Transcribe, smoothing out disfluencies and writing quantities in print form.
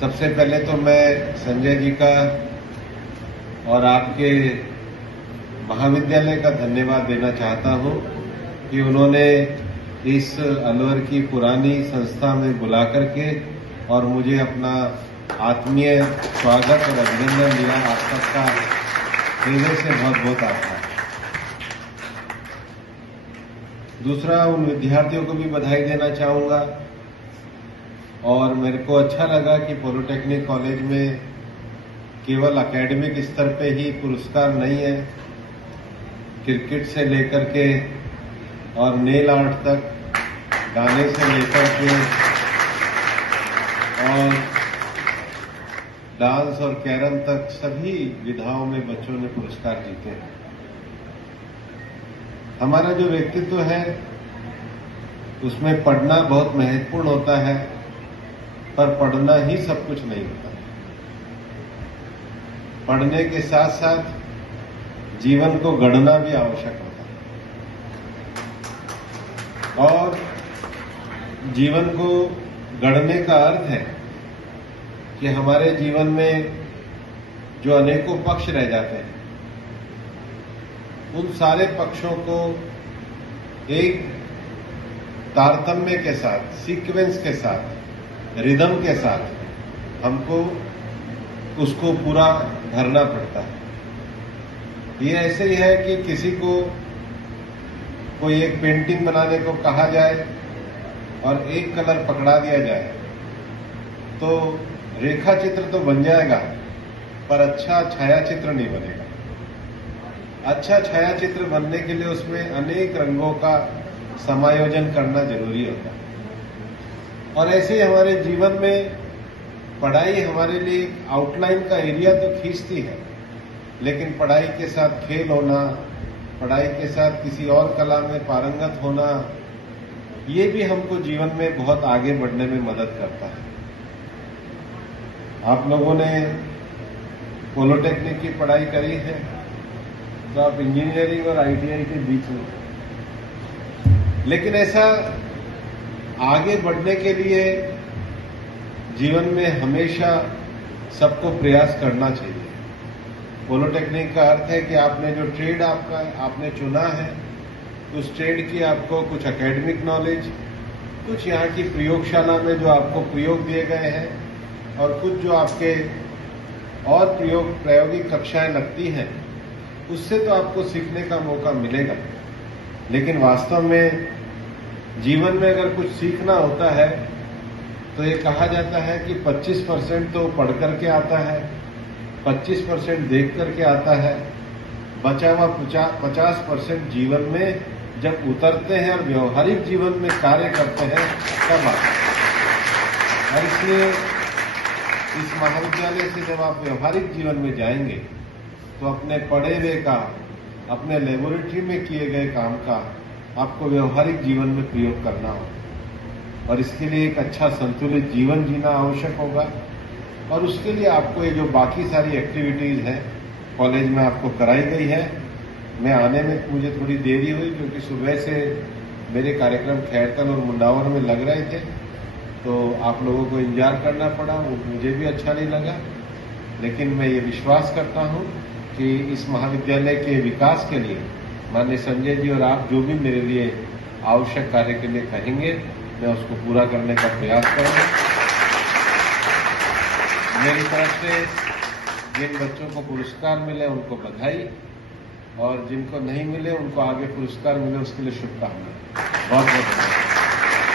सबसे पहले तो मैं संजय जी का और आपके महाविद्यालय का धन्यवाद देना चाहता हूं कि उन्होंने इस अलवर की पुरानी संस्था में बुला करके और मुझे अपना आत्मीय स्वागत और अभिनंदन दिया। आप सबका हृदय से बहुत बहुत आभार। दूसरा, उन विद्यार्थियों को भी बधाई देना चाहूंगा और मेरे को अच्छा लगा कि पॉलिटेक्निक कॉलेज में केवल एकेडमिक स्तर पे ही पुरस्कार नहीं है, क्रिकेट से लेकर के और नेल आर्ट तक, गाने से लेकर के और डांस और कैरम तक सभी विधाओं में बच्चों ने पुरस्कार जीते हैं। हमारा जो व्यक्तित्व है उसमें पढ़ना बहुत महत्वपूर्ण होता है, पर पढ़ना ही सब कुछ नहीं होता। पढ़ने के साथ साथ जीवन को गढ़ना भी आवश्यक होता है और जीवन को गढ़ने का अर्थ है कि हमारे जीवन में जो अनेकों पक्ष रह जाते हैं उन सारे पक्षों को एक तारतम्य के साथ, सीक्वेंस के साथ, रिदम के साथ हमको उसको पूरा भरना पड़ता है। ये ऐसे ही है कि किसी को कोई एक पेंटिंग बनाने को कहा जाए और एक कलर पकड़ा दिया जाए तो रेखा चित्र तो बन जाएगा, पर अच्छा छायाचित्र नहीं बनेगा। अच्छा छायाचित्र बनने के लिए उसमें अनेक रंगों का समायोजन करना जरूरी होता है। और ऐसे ही हमारे जीवन में पढ़ाई हमारे लिए आउटलाइन का एरिया तो खींचती है, लेकिन पढ़ाई के साथ खेल होना, पढ़ाई के साथ किसी और कला में पारंगत होना, ये भी हमको जीवन में बहुत आगे बढ़ने में मदद करता है। आप लोगों ने पॉलिटेक्निक की पढ़ाई करी है तो आप इंजीनियरिंग और आईटीआई के बीच में, लेकिन ऐसा आगे बढ़ने के लिए जीवन में हमेशा सबको प्रयास करना चाहिए। पॉलिटेक्निक का अर्थ है कि आपने जो ट्रेड आपने चुना है, उस ट्रेड की आपको कुछ एकेडमिक नॉलेज, कुछ यहाँ की प्रयोगशाला में जो आपको प्रयोग दिए गए हैं और कुछ जो आपके और प्रायोगिक कक्षाएं लगती हैं, उससे तो आपको सीखने का मौका मिलेगा। लेकिन वास्तव में जीवन में अगर कुछ सीखना होता है तो ये कहा जाता है कि 25% तो पढ़ करके आता है, 25% देख करके आता है, बचा हुआ 50% जीवन में जब उतरते हैं और व्यवहारिक जीवन में कार्य करते हैं तब आता है। और इसलिए इस महाविद्यालय से जब आप व्यवहारिक जीवन में जाएंगे तो अपने पढ़े हुए का, अपने लेबोरेटरी में किए गए काम का आपको व्यवहारिक जीवन में प्रयोग करना होगा और इसके लिए एक अच्छा संतुलित जीवन जीना आवश्यक होगा। और उसके लिए आपको ये जो बाकी सारी एक्टिविटीज हैं कॉलेज में आपको कराई गई है। मैं आने में मुझे थोड़ी देरी हुई क्योंकि सुबह से मेरे कार्यक्रम खैरतन और मुंडावर में लग रहे थे, तो आप लोगों को इंतजार करना पड़ा, वो मुझे भी अच्छा नहीं लगा। लेकिन मैं ये विश्वास करता हूँ कि इस महाविद्यालय के विकास के लिए माननीय संजय जी और आप जो भी मेरे लिए आवश्यक कार्य के लिए कहेंगे, मैं उसको पूरा करने का प्रयास करूंगा। मेरी तरफ से जिन बच्चों को पुरस्कार मिले उनको बधाई और जिनको नहीं मिले उनको आगे पुरस्कार मिले उसके लिए शुभकामनाएं। बहुत बहुत धन्यवाद।